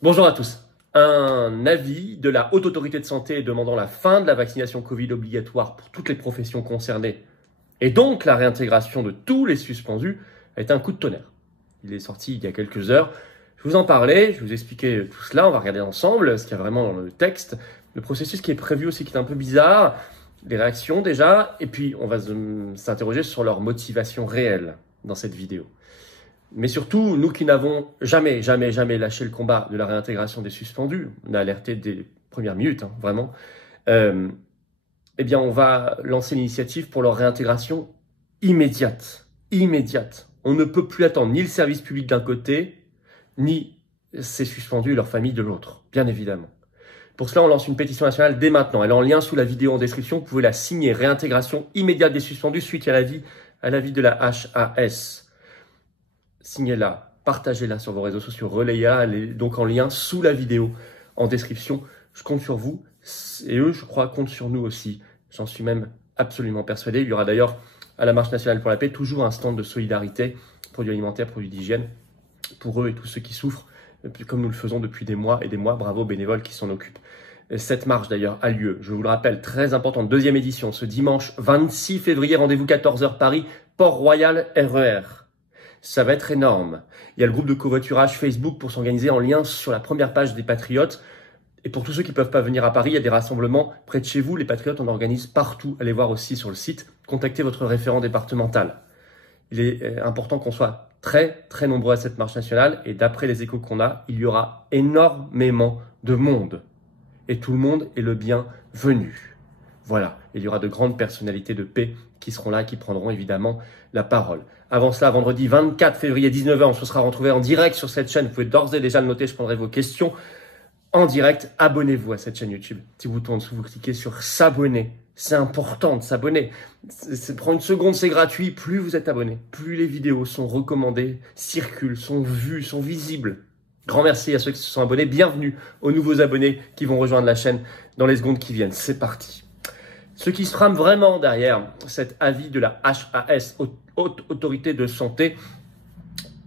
Bonjour à tous. Un avis de la Haute Autorité de Santé demandant la fin de la vaccination Covid obligatoire pour toutes les professions concernées et donc la réintégration de tous les suspendus a été un coup de tonnerre. Il est sorti il y a quelques heures. Je vous en parlais, je vous expliquais tout cela, on va regarder ensemble ce qu'il y a vraiment dans le texte, le processus qui est prévu aussi qui est un peu bizarre, les réactions déjà, et puis on va s'interroger sur leur motivation réelle dans cette vidéo. Mais surtout, nous qui n'avons jamais lâché le combat de la réintégration des suspendus, on a alerté dès les premières minutes, vraiment, eh bien on va lancer l'initiative pour leur réintégration immédiate. On ne peut plus attendre ni le service public d'un côté, ni ces suspendus et leurs familles de l'autre, bien évidemment. Pour cela, on lance une pétition nationale dès maintenant. Elle est en lien sous la vidéo en description. Vous pouvez la signer. Réintégration immédiate des suspendus suite à l'avis de la HAS. Signez-la, partagez-la sur vos réseaux sociaux, relayez-la, elle est donc en lien sous la vidéo en description. Je compte sur vous et eux, je crois, comptent sur nous aussi. J'en suis même absolument persuadé. Il y aura d'ailleurs à la Marche nationale pour la paix toujours un stand de solidarité, produits alimentaires, produits d'hygiène, pour eux et tous ceux qui souffrent, comme nous le faisons depuis des mois et des mois. Bravo aux bénévoles qui s'en occupent. Cette marche d'ailleurs a lieu, je vous le rappelle, très importante, deuxième édition, ce dimanche 26 février, rendez-vous 14h Paris, Port-Royal RER. Ça va être énorme. Il y a le groupe de covoiturage Facebook pour s'organiser en lien sur la première page des Patriotes. Et pour tous ceux qui ne peuvent pas venir à Paris, il y a des rassemblements près de chez vous. Les Patriotes, on organise partout. Allez voir aussi sur le site. Contactez votre référent départemental. Il est important qu'on soit très nombreux à cette marche nationale. Et d'après les échos qu'on a, il y aura énormément de monde. Et tout le monde est le bienvenu. Voilà, il y aura de grandes personnalités de paix qui seront là, qui prendront évidemment la parole. Avant cela, vendredi 24 février 19h, on se sera retrouvé en direct sur cette chaîne. Vous pouvez d'ores et déjà le noter, je prendrai vos questions en direct. Abonnez-vous à cette chaîne YouTube. Petit bouton en dessous, vous cliquez sur s'abonner. C'est important de s'abonner. Prends une seconde, c'est gratuit. Plus vous êtes abonné, plus les vidéos sont recommandées, circulent, sont vues, sont visibles. Grand merci à ceux qui se sont abonnés. Bienvenue aux nouveaux abonnés qui vont rejoindre la chaîne dans les secondes qui viennent. C'est parti. Ce qui se trame vraiment derrière cet avis de la HAS, Haute Autorité de Santé,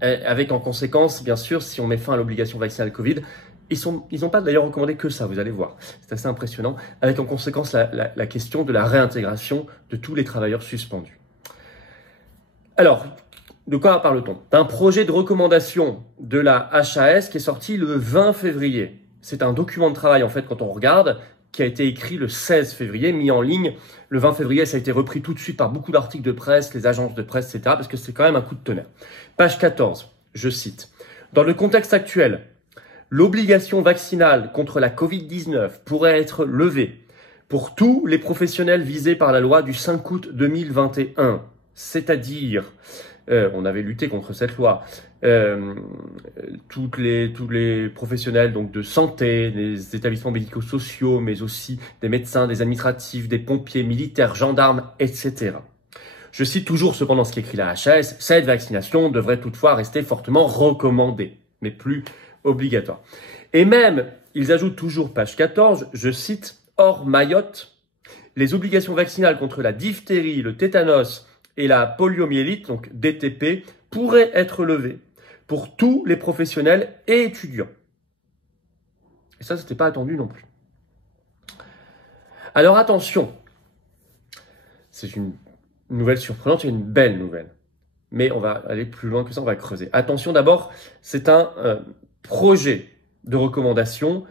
avec en conséquence, bien sûr, si on met fin à l'obligation vaccinale Covid, ils n'ont pas d'ailleurs recommandé que ça, vous allez voir. C'est assez impressionnant, avec en conséquence la question de la réintégration de tous les travailleurs suspendus. Alors, de quoi parle-t-on? D'un projet de recommandation de la HAS qui est sorti le 20 février. C'est un document de travail, en fait, quand on regarde, qui a été écrit le 16 février, mis en ligne. Le 20 février, ça a été repris tout de suite par beaucoup d'articles de presse, les agences de presse, etc. parce que c'est quand même un coup de tonnerre. Page 14, je cite. Dans le contexte actuel, l'obligation vaccinale contre la Covid-19 pourrait être levée pour tous les professionnels visés par la loi du 5 août 2021. C'est-à-dire, on avait lutté contre cette loi, tous les professionnels donc de santé, des établissements médico-sociaux, mais aussi des médecins, des administratifs, des pompiers, militaires, gendarmes, etc. Je cite toujours cependant ce qu'écrit la HAS, cette vaccination devrait toutefois rester fortement recommandée, mais plus obligatoire. Et même, ils ajoutent toujours page 14, je cite, hors Mayotte, les obligations vaccinales contre la diphtérie, le tétanos et la poliomyélite, donc DTP, pourraient être levées pour tous les professionnels et étudiants. Et ça, c'était pas attendu non plus. Alors attention, c'est une nouvelle surprenante et une belle nouvelle. Mais on va aller plus loin que ça, on va creuser. Attention d'abord, c'est un projet de recommandation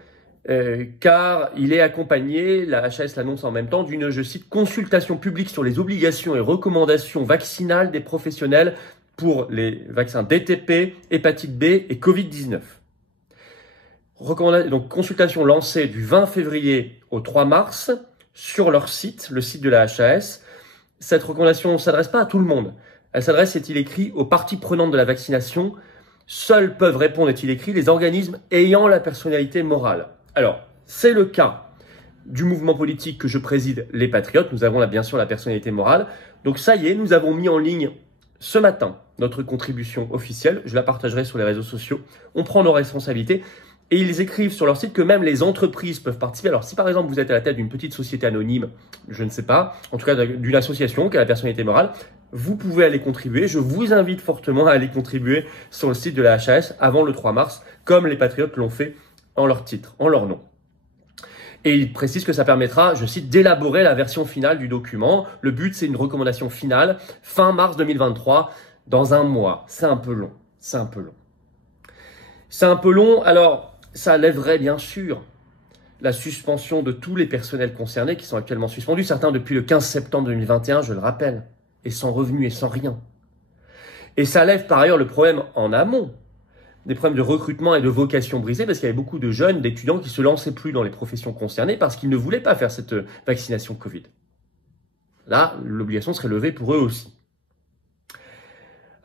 car il est accompagné, la HAS l'annonce en même temps, d'une, je cite, consultation publique sur les obligations et recommandations vaccinales des professionnels pour les vaccins DTP, hépatite B et Covid-19. Donc, consultation lancée du 20 février au 3 mars sur leur site, le site de la HAS. Cette recommandation ne s'adresse pas à tout le monde. Elle s'adresse, est-il écrit, aux parties prenantes de la vaccination. Seuls peuvent répondre, est-il écrit, les organismes ayant la personnalité morale. Alors, c'est le cas du mouvement politique que je préside, les Patriotes. Nous avons bien sûr la personnalité morale. Donc ça y est, nous avons mis en ligne ce matin notre contribution officielle. Je la partagerai sur les réseaux sociaux. On prend nos responsabilités. Et ils écrivent sur leur site que même les entreprises peuvent participer. Alors si par exemple vous êtes à la tête d'une petite société anonyme, je ne sais pas, en tout cas d'une association qui a la personnalité morale, vous pouvez aller contribuer. Je vous invite fortement à aller contribuer sur le site de la HAS avant le 3 mars, comme les Patriotes l'ont fait en leur titre, en leur nom. Et il précise que ça permettra, je cite, d'élaborer la version finale du document. Le but, c'est une recommandation finale, fin mars 2023, dans un mois. C'est un peu long, c'est un peu long. C'est un peu long, alors ça lèverait bien sûr la suspension de tous les personnels concernés qui sont actuellement suspendus, certains depuis le 15 septembre 2021, je le rappelle, et sans revenus et sans rien. Et ça lève par ailleurs le problème en amont, des problèmes de recrutement et de vocation brisée, parce qu'il y avait beaucoup de jeunes, d'étudiants qui se lançaient plus dans les professions concernées parce qu'ils ne voulaient pas faire cette vaccination Covid. Là, l'obligation serait levée pour eux aussi.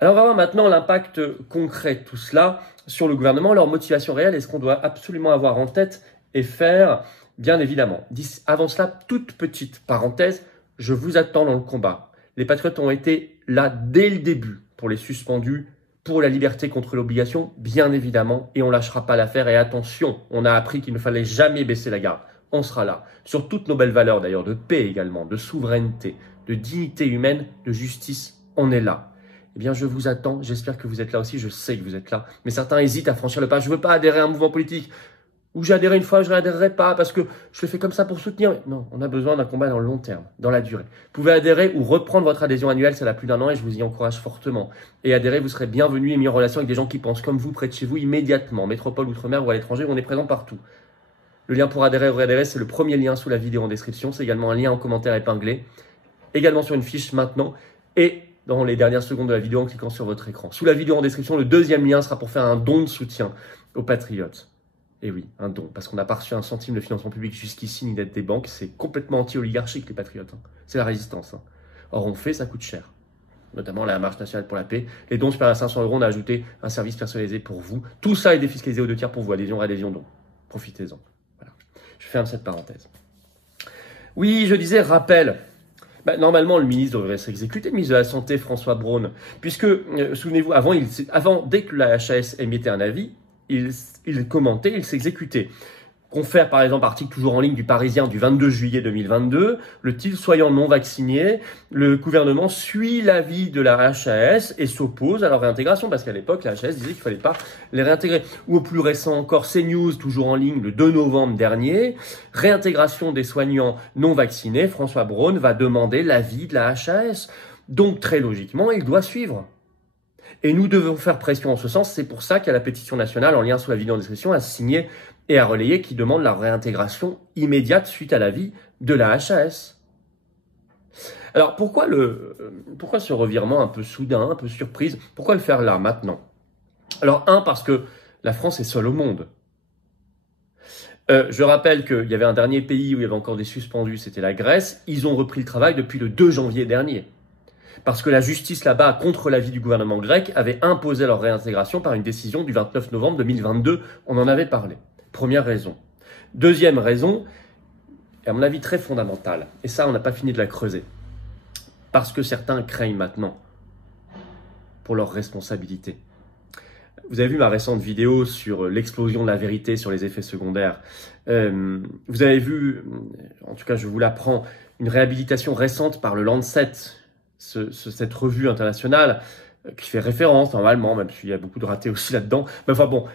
Alors on va voir maintenant l'impact concret de tout cela sur le gouvernement, leur motivation réelle et ce qu'on doit absolument avoir en tête et faire, bien évidemment. Avant cela, toute petite parenthèse, je vous attends dans le combat. Les patriotes ont été là dès le début pour les suspendus, pour la liberté contre l'obligation, bien évidemment, et on ne lâchera pas l'affaire. Et attention, on a appris qu'il ne fallait jamais baisser la garde. On sera là, sur toutes nos belles valeurs d'ailleurs, de paix également, de souveraineté, de dignité humaine, de justice, on est là. Eh bien, je vous attends, j'espère que vous êtes là aussi, je sais que vous êtes là. Mais certains hésitent à franchir le pas. Je ne veux pas adhérer à un mouvement politique où j'ai adhéré une fois, je ne réadhérerai pas parce que je le fais comme ça pour soutenir. Non, on a besoin d'un combat dans le long terme, dans la durée. Vous pouvez adhérer ou reprendre votre adhésion annuelle, ça a plus d'1 an et je vous y encourage fortement. Et adhérer, vous serez bienvenu et mis en relation avec des gens qui pensent comme vous, près de chez vous, immédiatement, métropole, outre-mer ou à l'étranger, on est présent partout. Le lien pour adhérer ou réadhérer, c'est le premier lien sous la vidéo en description. C'est également un lien en commentaire épinglé. Également sur une fiche maintenant et dans les dernières secondes de la vidéo en cliquant sur votre écran. Sous la vidéo en description, le deuxième lien sera pour faire un don de soutien aux patriotes. Et oui, un don, parce qu'on n'a pas reçu un centime de financement public jusqu'ici, ni d'aide des banques. C'est complètement anti-oligarchique, les patriotes. C'est la résistance. Or, on fait, ça coûte cher. Notamment la marche nationale pour la paix. Les dons supérieurs à 500 €, on a ajouté un service personnalisé pour vous. Tout ça est défiscalisé aux 2 tiers pour vous. Adhésion, réadhésion, don. Profitez-en. Voilà. Je ferme cette parenthèse. Oui, je disais, rappel. Normalement, le ministre devrait s'exécuter, le ministre de la Santé, François Braun, puisque, souvenez-vous, dès que la HAS émettait un avis, il commentait, il s'exécutait. Confère par exemple article toujours en ligne du Parisien du 22 juillet 2022, le titre soyant non vaccinés, le gouvernement suit l'avis de la HAS et s'oppose à leur réintégration parce qu'à l'époque la HAS disait qu'il fallait pas les réintégrer. Ou au plus récent encore CNews toujours en ligne le 2 novembre dernier, réintégration des soignants non vaccinés, François Braun va demander l'avis de la HAS. Donc très logiquement, il doit suivre. Et nous devons faire pression en ce sens. C'est pour ça qu'il y a la pétition nationale en lien sous la vidéo en description à signer et à relayer qui demande la réintégration immédiate suite à l'avis de la HAS. Alors pourquoi ce revirement un peu soudain, un peu surprise? Pourquoi le faire là, maintenant? Alors parce que la France est seule au monde. Je rappelle qu'il y avait un dernier pays où il y avait encore des suspendus, c'était la Grèce. Ils ont repris le travail depuis le 2 janvier dernier. Parce que la justice là-bas, contre l'avis du gouvernement grec, avait imposé leur réintégration par une décision du 29 novembre 2022. On en avait parlé. Première raison. Deuxième raison, et à mon avis très fondamentale, et ça on n'a pas fini de la creuser, parce que certains craignent maintenant pour leur responsabilité. Vous avez vu ma récente vidéo sur l'explosion de la vérité sur les effets secondaires. Vous avez vu, en tout cas je vous l'apprends, une réhabilitation récente par le Lancet, cette revue internationale qui fait référence normalement, même s'il y a beaucoup de ratés aussi là-dedans. Mais enfin bon,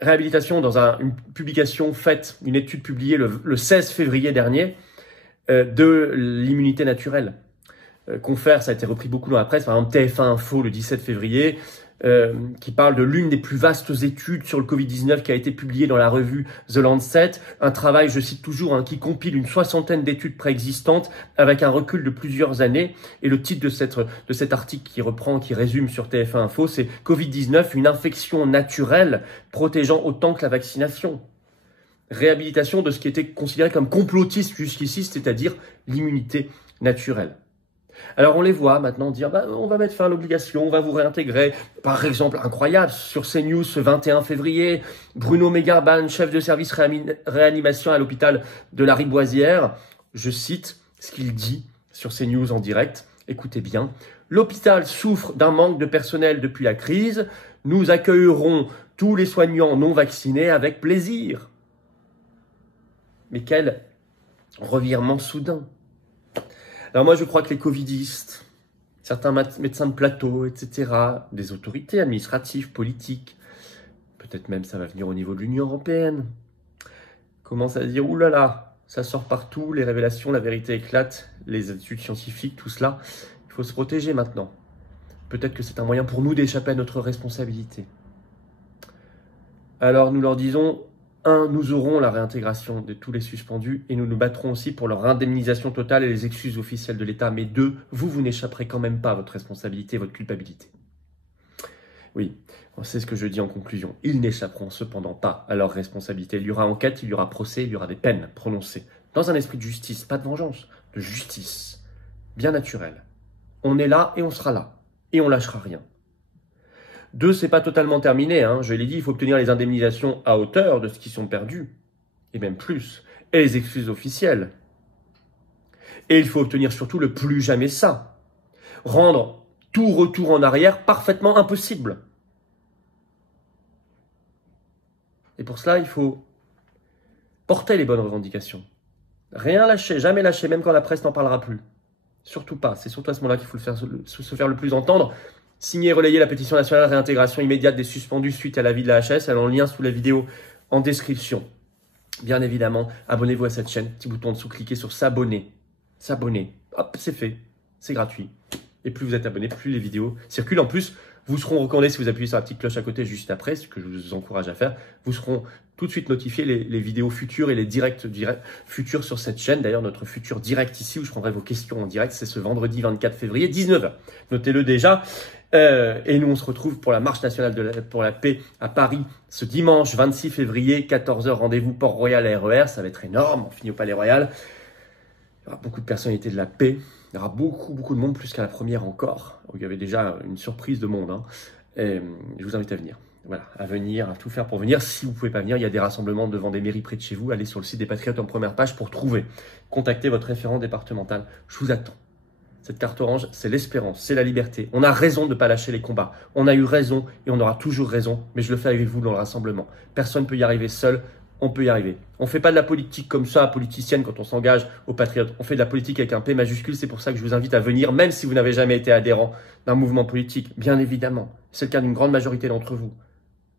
réhabilitation dans une publication faite, une étude publiée le 16 février dernier de l'immunité naturelle. Confère, ça a été repris beaucoup dans la presse, par exemple TF1 Info le 17 février, qui parle de l'une des plus vastes études sur le Covid-19 qui a été publiée dans la revue The Lancet. Un travail, je cite toujours, qui compile une 60aine d'études préexistantes avec un recul de plusieurs années. Et le titre de cet article qui résume sur TF1 Info, c'est Covid-19, une infection naturelle protégeant autant que la vaccination. Réhabilitation de ce qui était considéré comme complotiste jusqu'ici, c'est-à-dire l'immunité naturelle. Alors on les voit maintenant dire on va mettre fin à l'obligation, on va vous réintégrer. Par exemple, incroyable, sur CNews ce 21 février, Bruno Megarban, chef de service réanimation à l'hôpital de la Riboisière, je cite ce qu'il dit sur CNews en direct, écoutez bien, l'hôpital souffre d'un manque de personnel depuis la crise, nous accueillerons tous les soignants non vaccinés avec plaisir. Mais quel revirement soudain. Alors moi, je crois que les covidistes, certains médecins de plateau, etc., des autorités administratives, politiques, peut-être même ça va venir au niveau de l'Union européenne, commence à dire « Ouh là là, ça sort partout, les révélations, la vérité éclate, les études scientifiques, tout cela. Il faut se protéger maintenant. Peut-être que c'est un moyen pour nous d'échapper à notre responsabilité. » Alors nous leur disons, 1, nous aurons la réintégration de tous les suspendus et nous nous battrons aussi pour leur indemnisation totale et les excuses officielles de l'État. Mais 2, vous n'échapperez quand même pas à votre responsabilité, votre culpabilité. Oui, c'est ce que je dis en conclusion. Ils n'échapperont cependant pas à leur responsabilité. Il y aura enquête, il y aura procès, il y aura des peines prononcées. Dans un esprit de justice, pas de vengeance, de justice, bien naturel. On est là et on sera là. Et on lâchera rien. 2, c'est pas totalement terminé, hein. Je l'ai dit, il faut obtenir les indemnisations à hauteur de ce qui sont perdus, et même plus, et les excuses officielles. Et il faut obtenir surtout le plus jamais ça. Rendre tout retour en arrière parfaitement impossible. Et pour cela, il faut porter les bonnes revendications. Rien lâcher, jamais lâcher, même quand la presse n'en parlera plus. Surtout pas, c'est surtout à ce moment-là qu'il faut se faire le plus entendre. Signer et relayer la pétition nationale réintégration immédiate des suspendus suite à l'avis de la HS. Elle est en lien sous la vidéo en description. Bien évidemment, abonnez-vous à cette chaîne. Petit bouton dessous, cliquez sur s'abonner. S'abonner. Hop, c'est fait. C'est gratuit. Et plus vous êtes abonné, plus les vidéos circulent. En plus, vous seront recommandés si vous appuyez sur la petite cloche à côté juste après, ce que je vous encourage à faire. Vous seront tout de suite notifiés les vidéos futures et les directs futurs sur cette chaîne. D'ailleurs, notre futur direct ici, où je prendrai vos questions en direct, c'est ce vendredi 24 février, 19h. Notez-le déjà. Et nous, on se retrouve pour la marche nationale pour la paix à Paris ce dimanche 26 février, 14h. Rendez-vous Port-Royal à RER. Ça va être énorme. On finit au Palais Royal. Il y aura beaucoup de personnalités de la paix. Il y aura beaucoup de monde, plus qu'à la première encore. Il y avait déjà une surprise de monde. Hein. Et je vous invite à venir. Voilà, à venir, à tout faire pour venir. Si vous ne pouvez pas venir, il y a des rassemblements devant des mairies près de chez vous. Allez sur le site des Patriotes en première page pour trouver. Contactez votre référent départemental. Je vous attends. Cette carte orange, c'est l'espérance, c'est la liberté. On a raison de ne pas lâcher les combats. On a eu raison et on aura toujours raison, mais je le fais avec vous dans le rassemblement. Personne ne peut y arriver seul, on peut y arriver. On ne fait pas de la politique comme ça, politicienne, quand on s'engage aux patriotes. On fait de la politique avec un P majuscule, c'est pour ça que je vous invite à venir, même si vous n'avez jamais été adhérent d'un mouvement politique, bien évidemment. C'est le cas d'une grande majorité d'entre vous.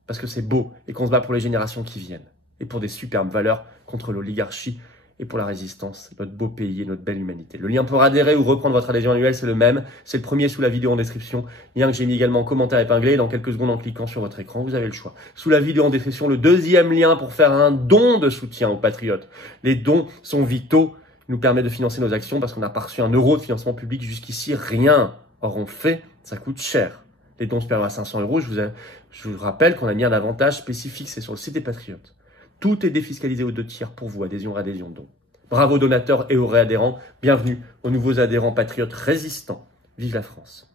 Parce que c'est beau et qu'on se bat pour les générations qui viennent. Et pour des superbes valeurs contre l'oligarchie et pour la résistance, notre beau pays et notre belle humanité. Le lien pour adhérer ou reprendre votre adhésion annuelle, c'est le même. C'est le premier sous la vidéo en description. Lien que j'ai mis également en commentaire épinglé. Dans quelques secondes, en cliquant sur votre écran, vous avez le choix. Sous la vidéo en description, le deuxième lien pour faire un don de soutien aux patriotes. Les dons sont vitaux. Ils nous permettent de financer nos actions parce qu'on n'a pas reçu un euro de financement public jusqu'ici. Rien. Or, on fait, ça coûte cher. Les dons supérieurs à 500 euros, je vous rappelle qu'on a mis un avantage spécifique, c'est sur le site des patriotes. Tout est défiscalisé aux 2 tiers pour vous, adhésion, réadhésion, don. Bravo donateurs et aux réadhérents. Bienvenue aux nouveaux adhérents patriotes résistants. Vive la France.